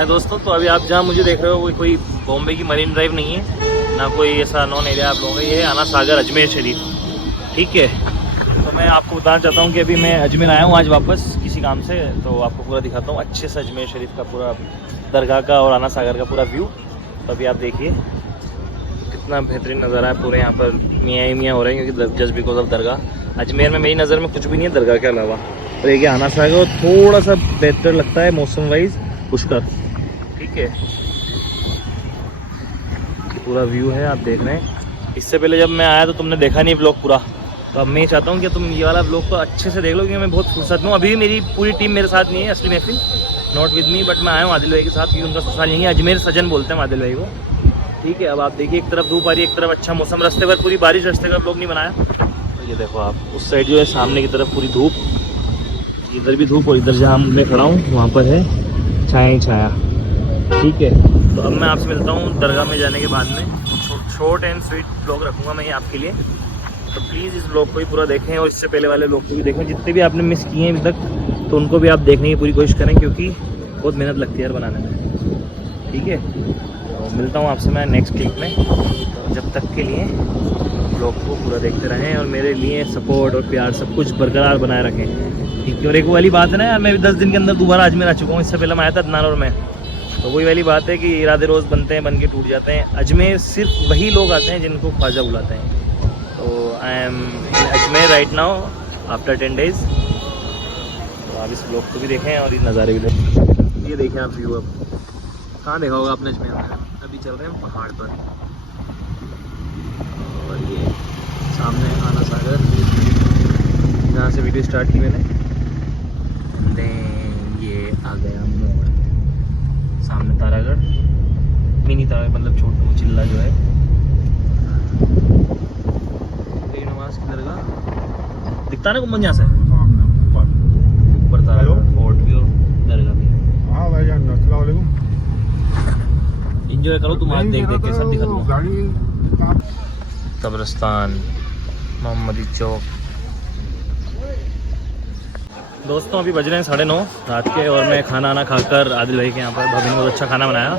हाय दोस्तों, तो अभी आप जहाँ मुझे देख रहे हो वो कोई बॉम्बे की मरीन ड्राइव नहीं है ना, कोई ऐसा नॉन एरिया आप लोगों का। ये है आना सागर अजमेर शरीफ, ठीक है। तो मैं आपको बताना चाहता हूँ कि अभी मैं अजमेर आया हूँ आज वापस किसी काम से, तो आपको पूरा दिखाता हूँ अच्छे से अजमेर शरीफ का पूरा दरगाह का और आना सागर का पूरा व्यू। तो अभी आप देखिए कितना बेहतरीन नज़ारा है। पूरे यहाँ पर मियाँ ही मियाँ हो रहे हैं क्योंकि जस्ट बिकॉज ऑफ दरगाह। अजमेर में मेरी नज़र में कुछ भी नहीं है दरगाह के अलावा। और एक आना सागर थोड़ा सा बेहतर लगता है मौसम वाइज, पुष्कर, ठीक है। पूरा व्यू है आप देख रहे हैं। इससे पहले जब मैं आया तो तुमने देखा नहीं ब्लॉग पूरा, तो अब मैं चाहता हूँ कि तुम ये वाला ब्लॉग तो अच्छे से देख लो, क्योंकि मैं बहुत फुर्सत में हूँ। अभी मेरी पूरी टीम मेरे साथ नहीं है, असली महफिल नॉट विद मी, बट मैं आया हूँ आदिल भाई के साथ, क्योंकि उनका ससुराल यहीं है। अजमेर सजन बोलते हैं आदिल भाई को, ठीक है। अब आप देखिए एक तरफ धूप आ रही है, एक तरफ अच्छा मौसम, रास्ते पर पूरी बारिश, रास्ते का ब्लॉग नहीं बनाया। तो ये देखो आप उस साइड जो है सामने की तरफ पूरी धूप, इधर भी धूप, और इधर जहाँ मैं खड़ा हूँ वहाँ पर है छाया ही छाया, ठीक है। तो अब मैं आपसे मिलता हूँ दरगाह में जाने के बाद में। शॉर्ट एंड स्वीट ब्लॉग रखूँगा मैं ये आपके लिए, तो प्लीज़ इस ब्लॉग को ही पूरा देखें और इससे पहले वाले ब्लॉग को भी देखें। जितने भी आपने मिस किए हैं अभी तक तो उनको भी आप देखने की पूरी कोशिश करें, क्योंकि बहुत मेहनत लगती है यार बनाने में, ठीक है। तो मिलता हूँ आपसे मैं नेक्स्ट क्लिप में। तो जब तक के लिए ब्लॉग को पूरा देखते रहें और मेरे लिए सपोर्ट और प्यार सब कुछ बरकरार बनाए रखें, ठीक है। और एक वाली बात है ना यार, मैं भी 10 दिन के अंदर दोबारा अजमेर आ चुका हूँ। इससे पहले मैं आया था अदनान और मैं, तो वही वाली बात है कि इरादे रोज़ बनते हैं, बन के टूट जाते हैं। अजमेर सिर्फ वही लोग आते हैं जिनको ख्वाजा बुलाते हैं। तो I am in Ajmer right now after 10 days. तो आप इस ब्लॉग को भी देखें और इस नज़ारे भी देखें। ये देखें आप व्यू, अब कहाँ देखा होगा आपने अजमेर में। अभी चल रहे हैं पहाड़ पर, और ये सामने आना सागर जहाँ से वीडियो स्टार्ट की मैंने। ये आ गया मोड़, सामने तारागढ़, मिनी तारागढ़, मतलब छोटा चिल्ला जो है। नवाज की दरगाह दिखता है ना गुम्बद यहाँ से, ऊपर तारागढ़ फोर्ट भी और दरगाह भी। हाँ भाईजान, अस्सलाम वालेकुम। एंजॉय करो तुम, आज देख देख के सब दिखा दूँगा। कब्रिस्तान, मोहम्मदी चौक। दोस्तों अभी बज रहे हैं 9:30 रात के, और मैं खाना आना खाकर आदिल भाई के यहाँ पर, भाभी ने बहुत अच्छा खाना बनाया,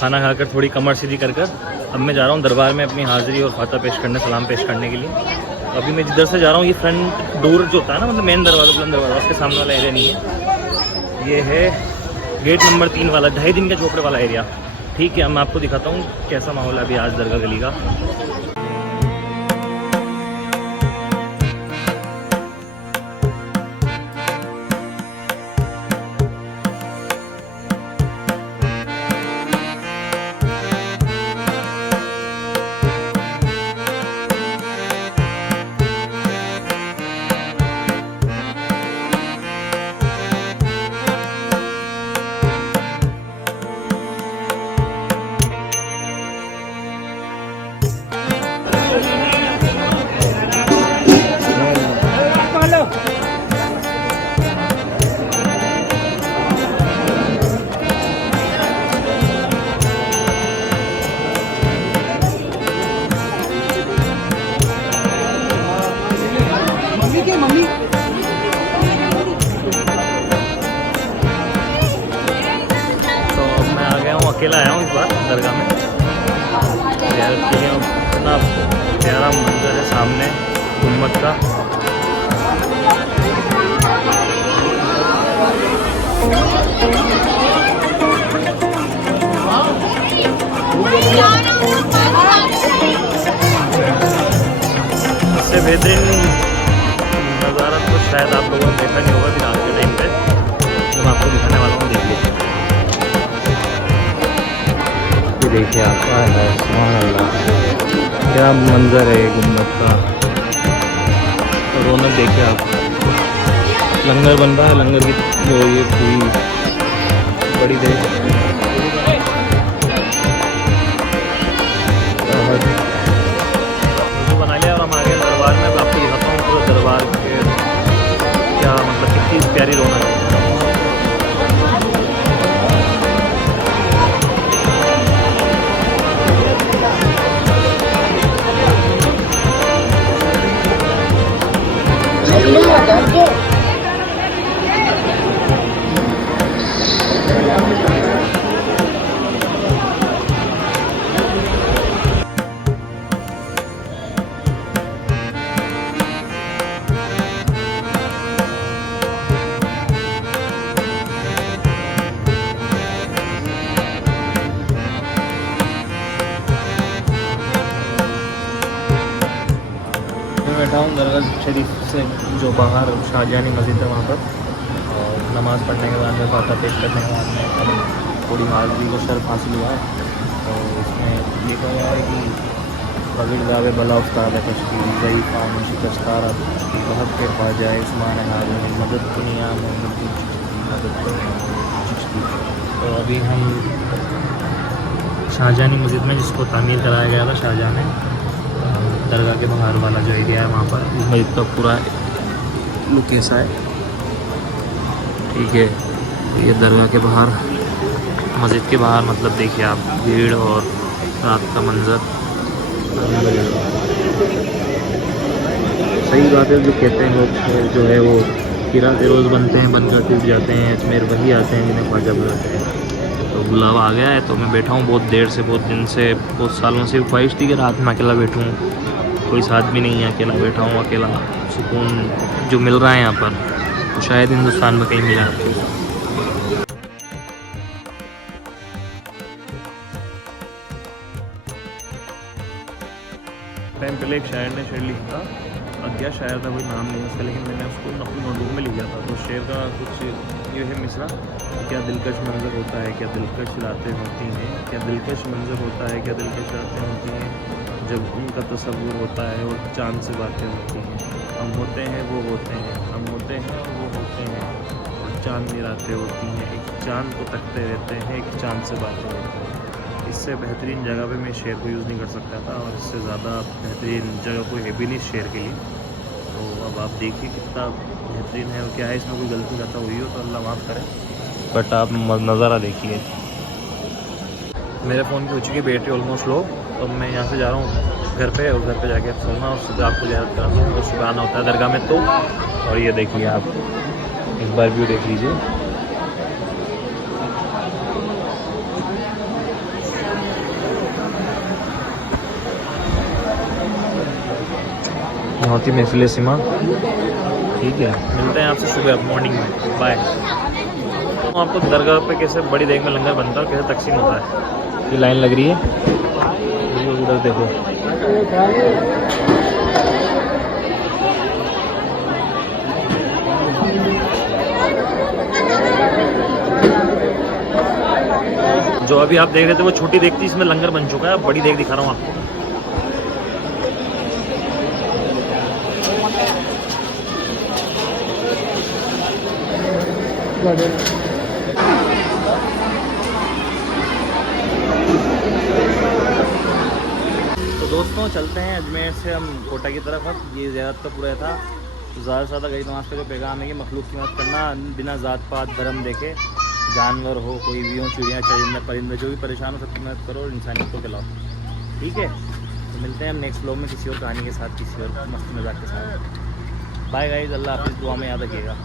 खाना खाकर थोड़ी कमर सीधी कर अब मैं जा रहा हूँ दरबार में अपनी हाज़िरी और फाता पेश करने, सलाम पेश करने के लिए। तो अभी मैं जिधर से जा रहा हूँ, ये फ्रंट डोर जो होता है ना, मतलब मेन दरवाज़ा, बुलंद दरवाज़ा, उसके सामने वाला एरिया नहीं है। ये है गेट नंबर 3 वाला, 2.5 दिन के झोपड़े वाला एरिया, ठीक है। मैं आपको दिखाता हूँ कैसा माहौल है अभी आज दरगाह गली का। अकेला आया हूँ इस बार दरगाह में ज़ियारत के लिए। इतना प्यारा मंजर है सामने गुम्बद का। इससे बेहतरीन नज़ारा तो शायद आप लोगों ने देखा नहीं होगा फिर आज के टाइम पे, जब आपको दिखाने वाला हूँ। देखिए देखिए आप, सुभान अल्लाह, क्या मंजर है गुम्बद का। रौनक देखिए आप, लंगर बन रहा है, लंगर की जो ये पूरी बड़ी देर बना लिया। और हम आगे दरबार में आपको दिखाता हूँ पूरा दरबार के, क्या मतलब कितनी प्यारी रौनक है। शरीफ से जो बाहर शाहजहानी मस्जिद है वहाँ पर, और नमाज़ पढ़ने के बाद में फातहा पेश करने के बाद में हम थोड़ी हाज़री को शर्फ हासिल हुआ है। तो इसमें लिखा गया है कि बगड़ दावे बला उफ्तार तश्कील ज़ईफ़ा में शिकस्तार बहुत के ख्वाजा उस्मान हाल मदद दुनिया मोहम्मद मदद चिश्ती। तो अभी हम शाहजहानी मस्जिद में, जिसको तामीर कराया गया था शाहजहाँ ने, दरगाह के बाहर वाला जो एरिया है वहाँ पर, इस मस्जिद का पूरा लुक ऐसा है। ठीक है, ये दरगाह के बाहर, मस्जिद के बाहर, मतलब देखिए आप भीड़ और रात का मंज़र। सही बात है जो कहते हैं लोग, जो है वो किराते रोज़ बनते हैं, बनकर टूट जाते हैं। अजमेर वही आते हैं जिन्हें ख्वाजा बुलाते हैं। तो बुलावा आ गया है, तो मैं बैठा हूँ बहुत देर से, बहुत दिन से, बहुत सालों से ख्वाहिश थी कि रात में अकेला बैठूँ, कोई साथ भी नहीं है, अकेला बैठा हूँ। अकेला सुकून जो मिल रहा है यहाँ पर, तो शायद हिंदुस्तान में कहीं मिला। टाइम पहले एक शायर ने शेर लिखा था, क्या शायर था, कोई नाम नहीं उसका, लेकिन मैंने उसको अपनी नोटबुक में लिखा था। तो शेर का कुछ ये है मिसरा, क्या दिलकश मंजर होता है, क्या दिलकश रातें होती हैं, क्या दिलकश मंजर होता है, क्या दिलकश रातें होती हैं, जब उनका तसव्वुर होता है और चाँद से बातें होती हैं। हम होते हैं वो होते हैं, हम होते हैं और वो होते हैं, और चाँद की रातें होती हैं, एक चाँद को तकते रहते हैं, एक चाँद से बातें होती हैं। इससे बेहतरीन जगह पे मैं शेर को यूज़ नहीं कर सकता था, और इससे ज़्यादा बेहतरीन जगह कोई है भी नहीं शेर के लिए। तो अब आप देखिए कितना बेहतरीन है, और क्या है इसमें कोई गलती खाता हुई हो तो अल्लाह माफ़ करे, बट आप नज़ारा देखिए। मेरे फ़ोन की हो चुकी बैटरी ऑलमोस्ट लो, तो मैं यहाँ से जा रहा हूँ घर पे, और घर पे जाके सोना, और सुबह आपको ज़्यादा करना, तो सुबह आना होता है दरगाह में। तो और ये देखिए आप एक बार व्यू देख लीजिए। यहाँ होती महफिल सिमा। ठीक है, मिलते हैं आपसे सुबह मॉर्निंग में, बाय। तो आपको दरगाह पे कैसे बड़ी देग में लंगर बनता है और कैसे तकसीम होता है। ये लाइन लग रही है, उधर देखो। जो अभी आप देख रहे थे वो छोटी देग थी, इसमें लंगर बन चुका है। बड़ी देग दिखा रहा हूँ आपको। तो दोस्तों चलते हैं अजमेर से हम कोटा की तरफ। अब ये ज़्यादा तो पूरा था, तो ज़्यादा से ज़्यादा गरीब नवाज का जो पैगाम है कि मखलूक की मदद करना, बिना ज़ात पात धर्म देखे, जानवर हो कोई भी हो, चिड़िया चरिंदा परिंदा, जो भी परेशान हो सबकी मदद करो और इंसानियत को खिलाओ। ठीक है, तो मिलते हैं हम नेक्स्ट व्लॉग में किसी और कहानी के साथ, किसी और मस्त मजाक के साथ। बाय गाइस, अल्लाह हाफिज़, दुआ में याद रखिएगा।